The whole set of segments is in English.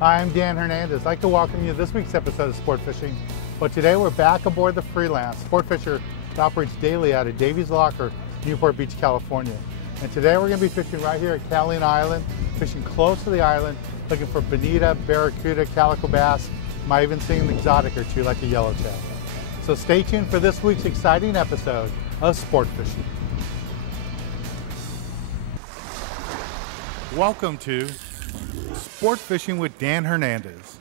Hi, I'm Dan Hernandez. I'd like to welcome you to this week's episode of Sport Fishing. But today we're back aboard the Freelance, sport fisher that operates daily out of Davies Locker, Newport Beach, California. And today we're going to be fishing right here at Catalina Island, fishing close to the island, looking for Bonita, Barracuda, calico bass, might even see an exotic or two like a yellowtail. So stay tuned for this week's exciting episode of Sport Fishing. Welcome to Sport Fishing with Dan Hernandez.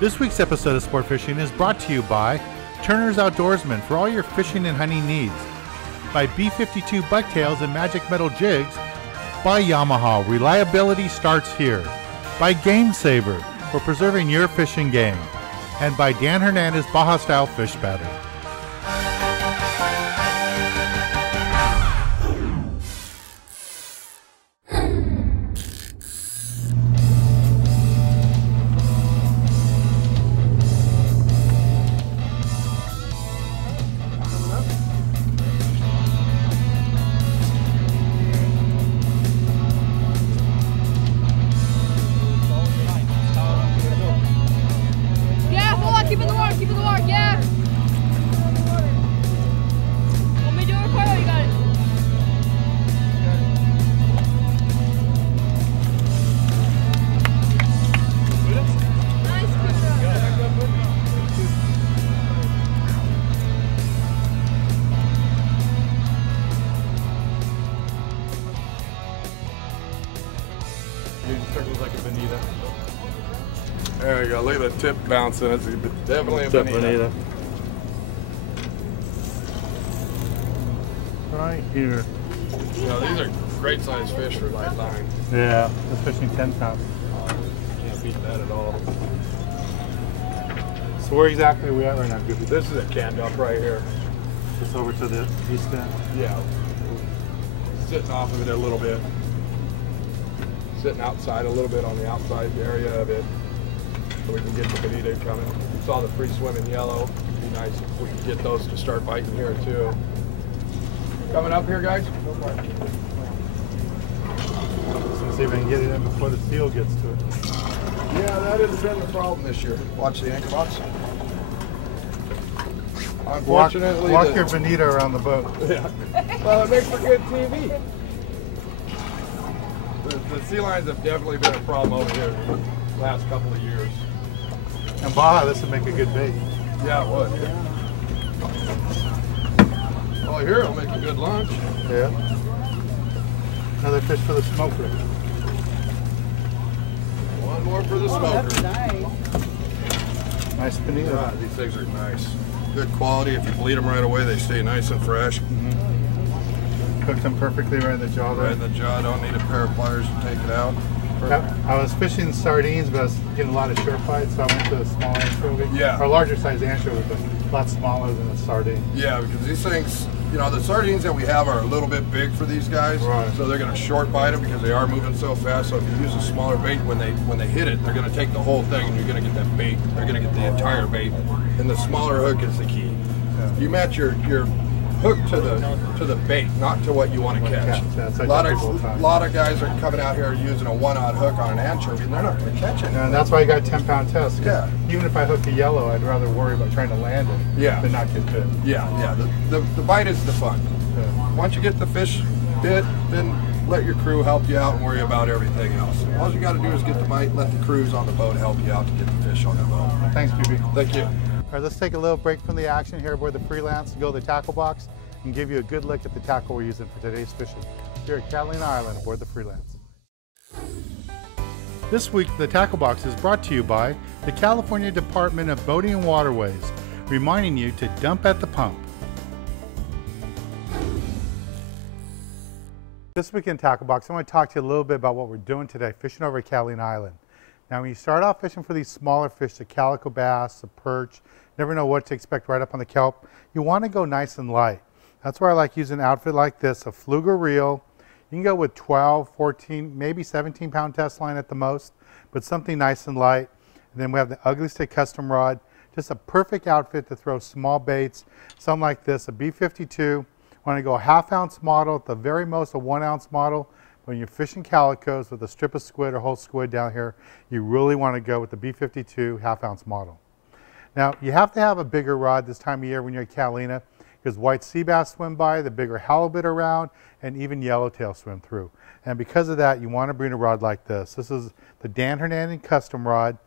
This week's episode of Sport Fishing is brought to you by Turner's Outdoorsman for all your fishing and hunting needs, by B52 Bucktails and Magic Metal Jigs, by Yamaha, reliability starts here, by Game Saver for preserving your fishing game, and by Dan Hernandez Baja Style Fish Batter. Keep in the water, yeah! Want me to do it, Ricardo? You got it. Nice, good job. Circles like a Bonita. There you go. Look at the tip bouncing. It's definitely a Bonita. Right here. You know, these are great sized fish for light line. Yeah, we're fishing 10 pounds. Can't beat that at all. So where exactly are we at right now, Goofy? This is a can dump right here. Just over to the east end. Yeah. Sitting off of it a little bit. Sitting outside a little bit on the outside area of it. So we can get the Bonita coming. We saw the free swimming yellow. It'd be nice if we could get those to start biting here too. Coming up here, guys? So see if we can get it in before the seal gets to it. Yeah, that has been the problem this year. Watch the anchor box. Unfortunately, walk your Bonita around the boat. Yeah. Well, it makes for good TV. The sea lines have definitely been a problem over here the last couple of years. And Baja, this would make a good bait. Yeah, it would. Oh, here it'll make a good lunch. Yeah. Another fish for the smoker. One more for the smoker. That's nice. Nice Bonita. Yeah, these things are nice. Good quality. If you bleed them right away, they stay nice and fresh. Cooked them perfectly right in the jaw there. Right in the jaw. Don't need a pair of pliers to take it out. I was fishing sardines, but I was getting a lot of short bites, so I went to a small anchovy. Yeah. Or larger size anchovy, but a lot smaller than a sardine. Yeah, because these things, you know, the sardines that we have are a little bit big for these guys. Right. So they're going to short bite them because they are moving so fast. So if you use a smaller bait, when they hit it, they're going to take the whole thing and you're going to get that bait. They're going to get the entire bait. And the smaller hook is the key. Yeah. You match your hook to the bait, not to what you want to catch. That's a lot of guys are coming out here using a 1/0 hook on an anchovy, and they're not going to catch it. And that's why I got 10-pound test. Yeah. Even if I hook a yellow, I'd rather worry about trying to land it than not get bit. Yeah, yeah. The bite is the fun. Yeah. Once you get the fish bit, then let your crew help you out and worry about everything else. All you got to do is get the bite, let the crews on the boat help you out to get the fish on the boat. Thanks, BB. Thank you. All right, let's take a little break from the action here aboard the Freelance and go to the tackle box and give you a good look at the tackle we're using for today's fishing here at Catalina Island aboard the Freelance. This week, the Tackle Box is brought to you by the California Department of Boating and Waterways, reminding you to dump at the pump. This week in Tackle Box, I want to talk to you a little bit about what we're doing today, fishing over at Catalina Island. Now, when you start off fishing for these smaller fish, the calico bass, the perch, never know what to expect right up on the kelp, you want to go nice and light. That's why I like using an outfit like this, a fluger reel. You can go with 12, 14, maybe 17 pound test line at the most, but something nice and light. And then we have the Ugly Stick custom rod, just a perfect outfit to throw small baits, something like this, a B52. Want to go a ½ ounce model, at the very most a 1 ounce model. When you're fishing calicos with a strip of squid or whole squid down here, you really want to go with the B52 ½ ounce model. Now, you have to have a bigger rod this time of year when you're at Catalina, because white sea bass swim by, the bigger halibut around, and even yellowtail swim through. And because of that, you want to bring a rod like this. This is the Dan Hernandez custom rod,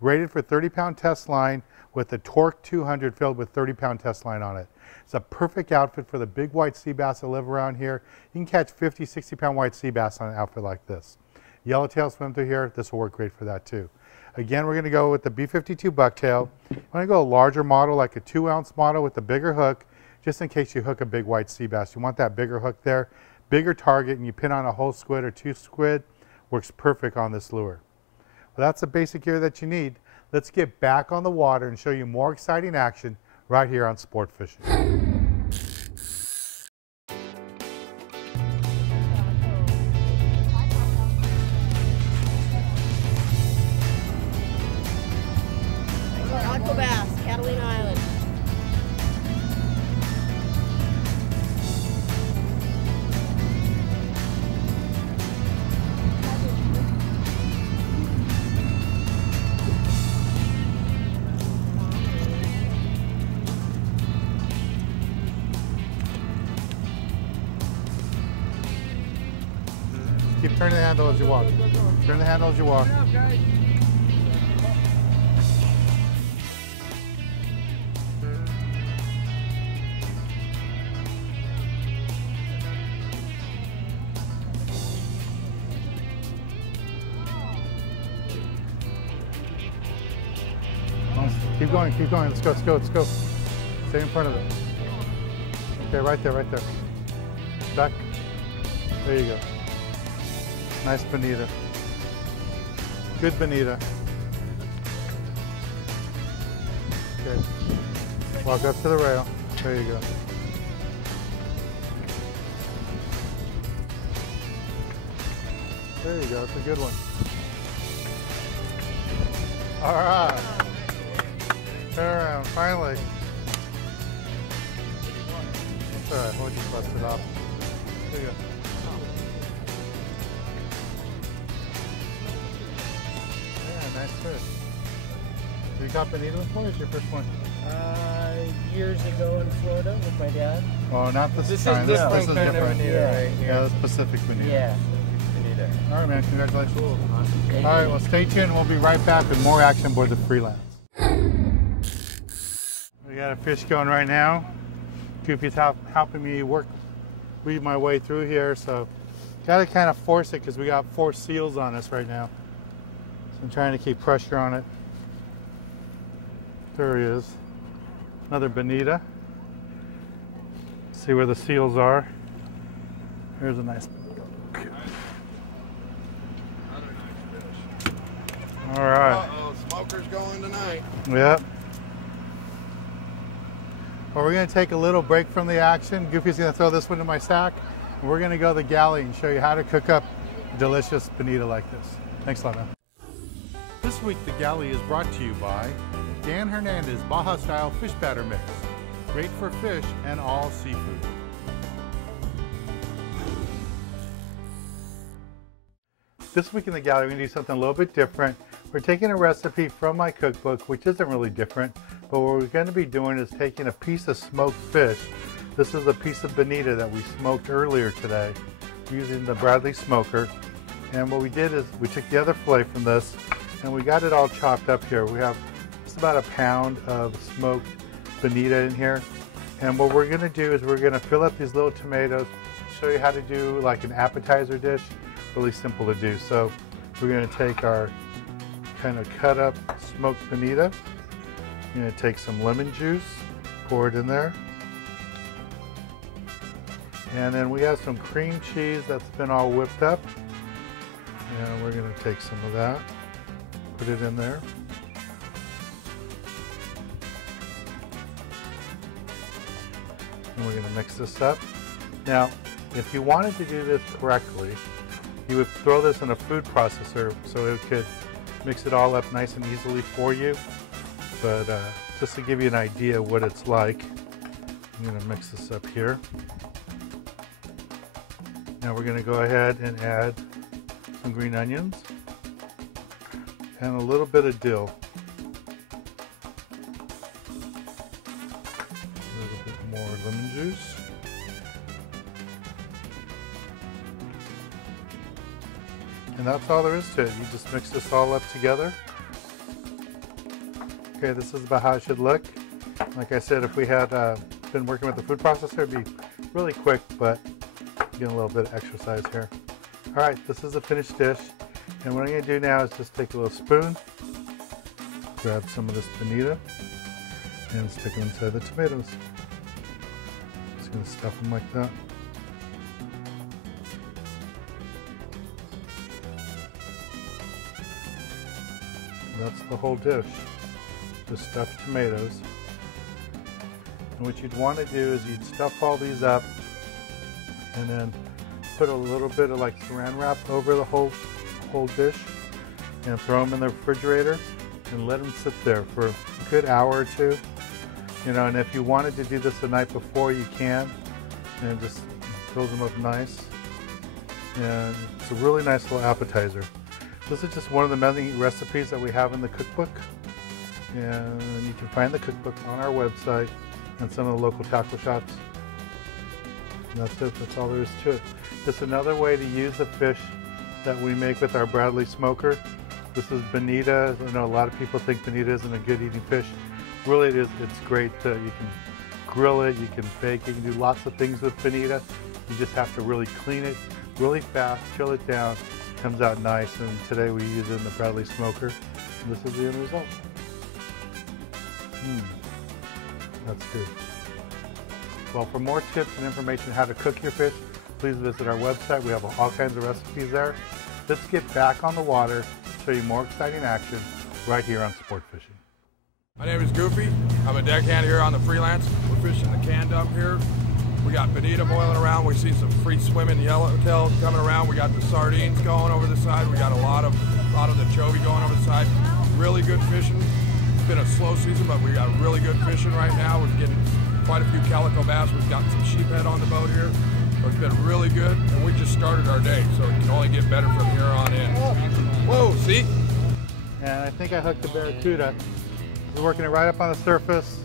rated for 30 pound test line with a Torque 200 filled with 30 pound test line on it. It's a perfect outfit for the big white sea bass that live around here. You can catch 50, 60 pound white sea bass on an outfit like this. Yellowtail swim through here, this will work great for that too. Again, we're going to go with the B52 bucktail. I'm going to go a larger model, like a 2 ounce model with a bigger hook, just in case you hook a big white sea bass. You want that bigger hook there, bigger target, and you pin on a whole squid or 2 squid, works perfect on this lure. Well, that's the basic gear that you need. Let's get back on the water and show you more exciting action right here on Sport Fishing. Tackle bass, Catalina Island. Keep turning the handle as you walk. Turn the handle as you walk. Keep going, keep going. Let's go, let's go, let's go. Stay in front of it. Okay, right there, right there. Back. There you go. Nice bonita. Good bonita. Okay. Walk up to the rail. There you go. There you go. That's a good one. All right. Turn around. Finally. That's all right. We'll just bust it off. There you go. Nice fish. You caught bonita before, or is your first one? Years ago in Florida with my dad. Oh, not this This time. is This different is kind of different. bonita right here. Yeah, that's Pacific bonita. Yeah, bonita. All right, man. Congratulations. Cool. Awesome. All right, well, stay tuned. We'll be right back with more action aboard the Freelance. We got a fish going right now. Goofy's helping me weave my way through here, so got to kind of force it because we got 4 seals on us right now. So I'm trying to keep pressure on it. There he is. Another bonita. See where the seals are. There's a nice. All right. Uh-oh, smoker's going tonight. Yep. Well, we're going to take a little break from the action. Goofy's going to throw this one in my sack. And we're going to go to the galley and show you how to cook up a delicious bonita like this. Thanks a lot, man. This week, the galley is brought to you by Dan Hernandez Baja Style Fish Batter Mix. Great for fish and all seafood. This week in the galley, we're going to do something a little bit different. We're taking a recipe from my cookbook, which isn't really different, but what we're going to be doing is taking a piece of smoked fish. This is a piece of bonita that we smoked earlier today using the Bradley smoker. And what we did is we took the other fillet from this and we got it all chopped up here. We have just about a pound of smoked bonita in here. And what we're going to do is we're going to fill up these little tomatoes, show you how to do like an appetizer dish. Really simple to do. So we're going to take our kind of cut up smoked bonita. We're going to take some lemon juice, pour it in there. And then we have some cream cheese that's been all whipped up. And we're going to take some of that, put it in there. And we're going to mix this up. Now, if you wanted to do this correctly, you would throw this in a food processor so it could mix it all up nice and easily for you. But just to give you an idea what it's like, I'm going to mix this up here. Now we're going to go ahead and add some green onions and a little bit of dill. A little bit more lemon juice. And that's all there is to it. You just mix this all up together. Okay, this is about how it should look. Like I said, if we had been working with the food processor, it'd be really quick, but getting a little bit of exercise here. All right, this is the finished dish. And what I'm gonna do now is just take a little spoon, grab some of this bonita, and stick it inside the tomatoes. Just gonna stuff them like that. That's the whole dish, just stuffed tomatoes. And what you'd want to do is you'd stuff all these up and then put a little bit of like saran wrap over the whole dish and throw them in the refrigerator and let them sit there for a good hour or two. You know, and if you wanted to do this the night before, you can, and it just fills them up nice. And it's a really nice little appetizer. This is just one of the many recipes that we have in the cookbook, and you can find the cookbook on our website and some of the local taco shops. And that's it, that's all there is to it. Just another way to use the fish that we make with our Bradley smoker. This is bonita. I know a lot of people think bonita isn't a good eating fish. Really it is, it's great. You can grill it, you can bake it, you can do lots of things with bonita. You just have to really clean it really fast, chill it down. Comes out nice, and today we use it in the Bradley smoker. And this is the end result. That's good. Well, for more tips and information how to cook your fish, please visit our website. We have all kinds of recipes there. Let's get back on the water, show you more exciting action right here on Sport Fishing. My name is Goofy. I'm a deckhand here on the Freelance. We're fishing the can dump here. We got bonita boiling around. We see some free swimming yellowtail coming around. We got the sardines going over the side. We got a lot of the chovy going over the side. Really good fishing. It's been a slow season, but we got really good fishing right now. We're getting quite a few calico bass. We've got some sheephead on the boat here. So it's been really good, and we just started our day, so it can only get better from here on in. Whoa, see? And I think I hooked the Barracuda. I was working it right up on the surface.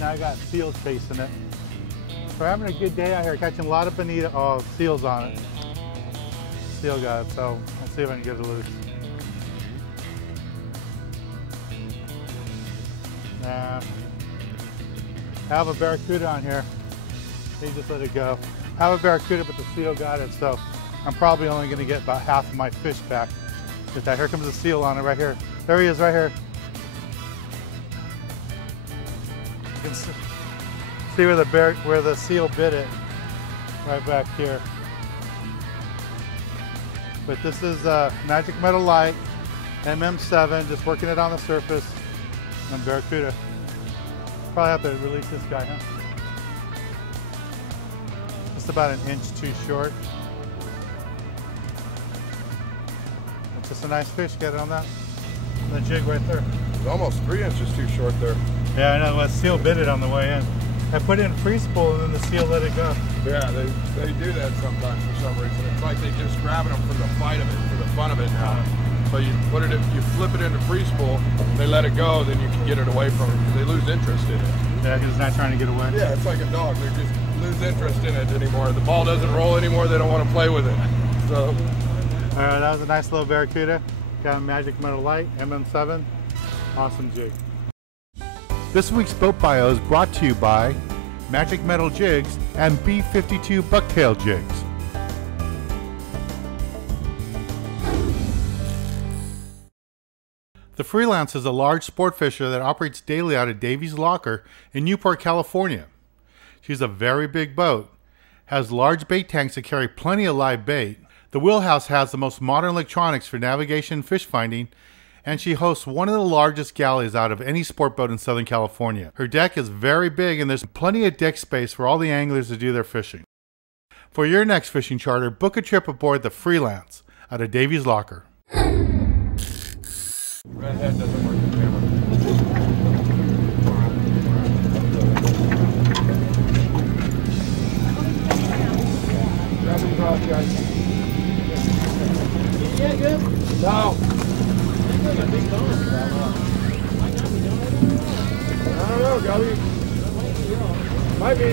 Now I got seals chasing it. We're having a good day out here, catching a lot of bonita. Oh, seals on it. Seal got it, so let's see if I can get it loose. Nah. I have a Barracuda on here. He just let it go. I have a Barracuda, but the seal got it, so I'm probably only going to get about half of my fish back. Get that. Here comes the seal on it right here. There he is, right here. You can see where the seal bit it, right back here. But this is Magic Metal Light, MM7, just working it on the surface. And Barracuda. Probably have to release this guy, huh? Just about an inch too short. It's just a nice fish. Get it on that. On the jig right there. It's almost 3 inches too short there. Yeah, I know. The seal bit it on the way in. I put it in free spool and then the seal let it go. Yeah, they do that sometimes for some reason. It's like they just grabbing them for the fight of it, for the fun of it. So you put it, you flip it into free spool, they let it go, then you can get it away from it because they lose interest in it. Yeah, because it's not trying to get away. Yeah, it's like a dog. They just lose interest in it anymore. The ball doesn't roll anymore. They don't want to play with it. So. All right, that was a nice little Barracuda. Got a Magic Metal Light, MM7. Awesome jig. This week's Boat Bio is brought to you by Magic Metal Jigs and B52 Bucktail Jigs. The Freelance is a large sport fisher that operates daily out of Davy's Locker in Newport, California. She's a very big boat, has large bait tanks that carry plenty of live bait. The wheelhouse has the most modern electronics for navigation and fish finding, and she hosts one of the largest galleys out of any sport boat in Southern California. Her deck is very big and there's plenty of deck space for all the anglers to do their fishing. For your next fishing charter, book a trip aboard the Freelance out of Davy's Locker. Right head doesn't work the camera. Grab the rod, guys. Yeah, good. No. Like a big bonus. I don't know, Gubby. Might be.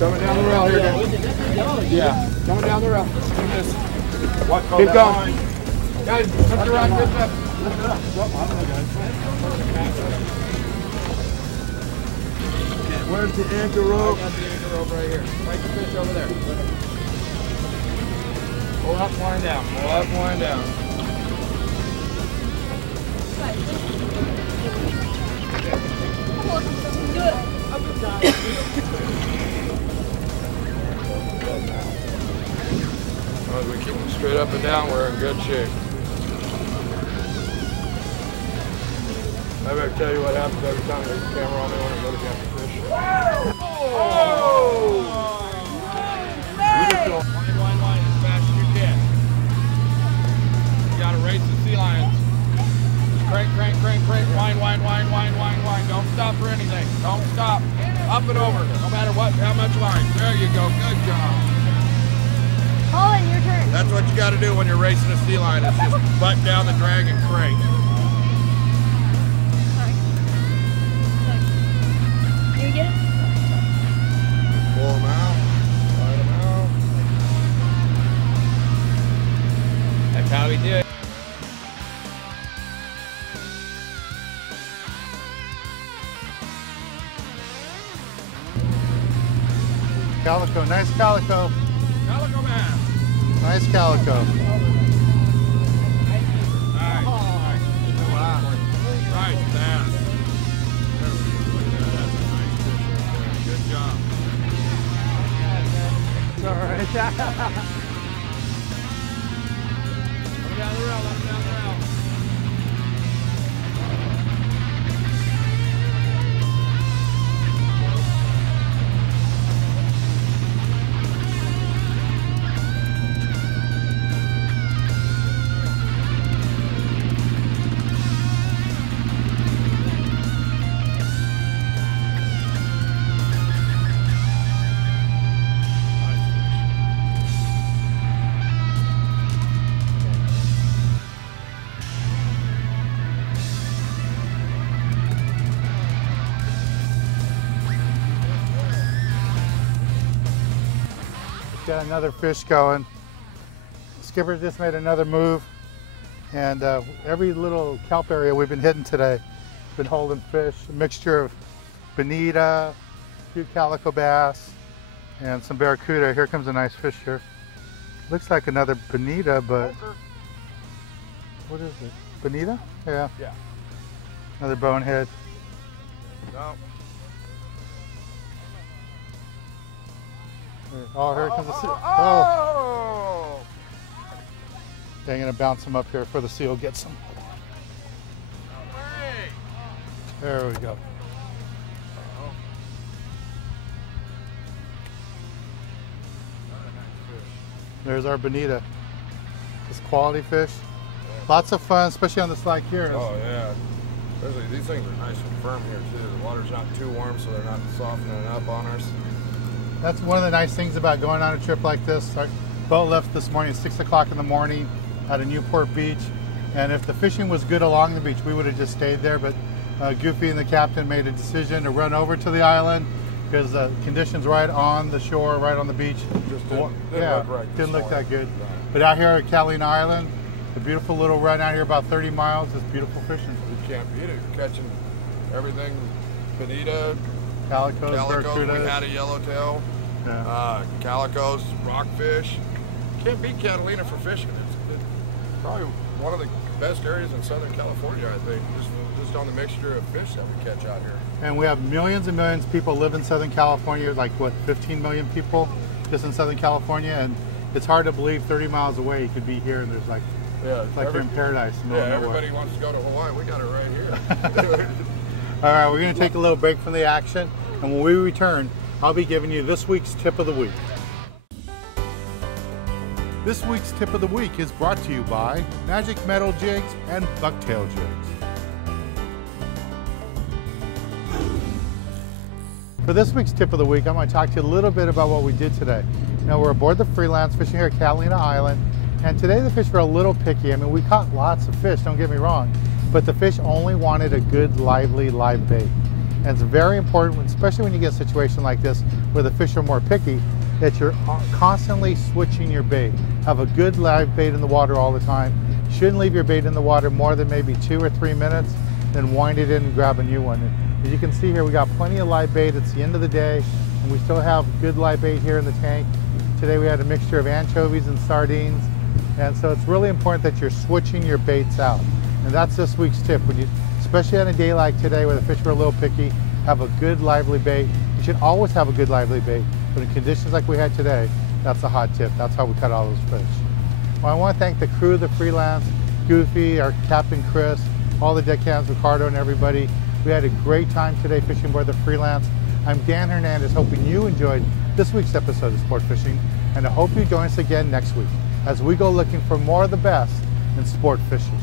Coming down the rail here, guys. Yeah, coming down the rail. Keep going. Guys, lift the rod, lift up. Lift it up. Where's the anchor rope? I got the anchor rope right here. Fight the fish over there. Pull up, wind down. Pull up, wind down. Do it. As long as we keep them straight up and down, we're in good shape. Maybe I can tell you what happens every time there's a camera on me when I go to catch a fish. Oh! Beautiful. Wind as fast as you can. You gotta race the sea lions. Crank, crank, crank, crank, wind. Don't stop for anything. Don't stop. Up and over, no matter what, how much line. There you go, good job. Colin, your turn. That's what you got to do when you're racing a sea lion. It's just butt down the drag and crank. Can you get it? Pull them out. Slide them out. That's how we do it. Calico, nice calico. Calico man. Nice calico. Nice. Nice bass. Look at that. That's a nice fish right there. Good job. It's all right. Let me down the rail. Let me down the rail. Got another fish going. Skipper just made another move, and every little kelp area we've been hitting today, been holding fish. A mixture of bonita, a few calico bass, and some barracuda. Here comes a nice fish here. Looks like another bonita, but what is it? Bonita? Yeah. Yeah. Another bonehead. No. Oh, here comes the seal. Oh. Oh! They're gonna bounce him up here before the seal gets him. Hey! There we go. Uh-oh. Another nice fish. There's our bonita. This quality fish. Lots of fun, especially on this lake here. Oh yeah. These things are nice and firm here too. The water's not too warm, so they're not softening up on us. That's one of the nice things about going on a trip like this. Our boat left this morning at 6 o'clock in the morning out of Newport Beach. And if the fishing was good along the beach, we would have just stayed there. But Goofy and the captain made a decision to run over to the island because the conditions right on the shore, right on the beach, Just didn't look right. didn't look that good. No. But out here at Catalina Island, a beautiful little run out here, about 30 miles, is beautiful fishing. You can't beat it. Catching everything, bonita, Calicos, calicos. barracudas. We had a yellowtail, Yeah. calicos, rockfish. Can't beat Catalina for fishing. It's probably one of the best areas in Southern California, I think, just on the mixture of fish that we catch out here. And we have millions and millions of people live in Southern California, like what, 15 million people just in Southern California, and it's hard to believe 30 miles away you could be here and there's like, it's like you're in paradise. Everybody wants to go to Hawaii. We got it right here. All right, we're going to take a little break from the action, and when we return, I'll be giving you this week's tip of the week. This week's tip of the week is brought to you by Magic Metal Jigs and Bucktail Jigs. For this week's tip of the week, I'm going to talk to you a little bit about what we did today. Now, we're aboard the Freelance fishing here at Catalina Island, and today the fish were a little picky. I mean, we caught lots of fish, don't get me wrong, but the fish only wanted a good, lively, live bait. And it's very important, especially when you get a situation like this where the fish are more picky, that you're constantly switching your bait. Have a good live bait in the water all the time. You shouldn't leave your bait in the water more than maybe 2 or 3 minutes, then wind it in and grab a new one. And as you can see here, we got plenty of live bait. It's the end of the day, and we still have good live bait here in the tank. Today we had a mixture of anchovies and sardines, and so it's really important that you're switching your baits out. And that's this week's tip. When you, especially on a day like today where the fish were a little picky, have a good lively bait. You should always have a good lively bait, but in conditions like we had today, that's a hot tip. That's how we caught all those fish. Well, I want to thank the crew of the Freelance, Goofy, our Captain Chris, all the deckhands, Ricardo, and everybody. We had a great time today fishing aboard the Freelance. I'm Dan Hernandez, hoping you enjoyed this week's episode of Sport Fishing, and I hope you join us again next week as we go looking for more of the best in sport fishing.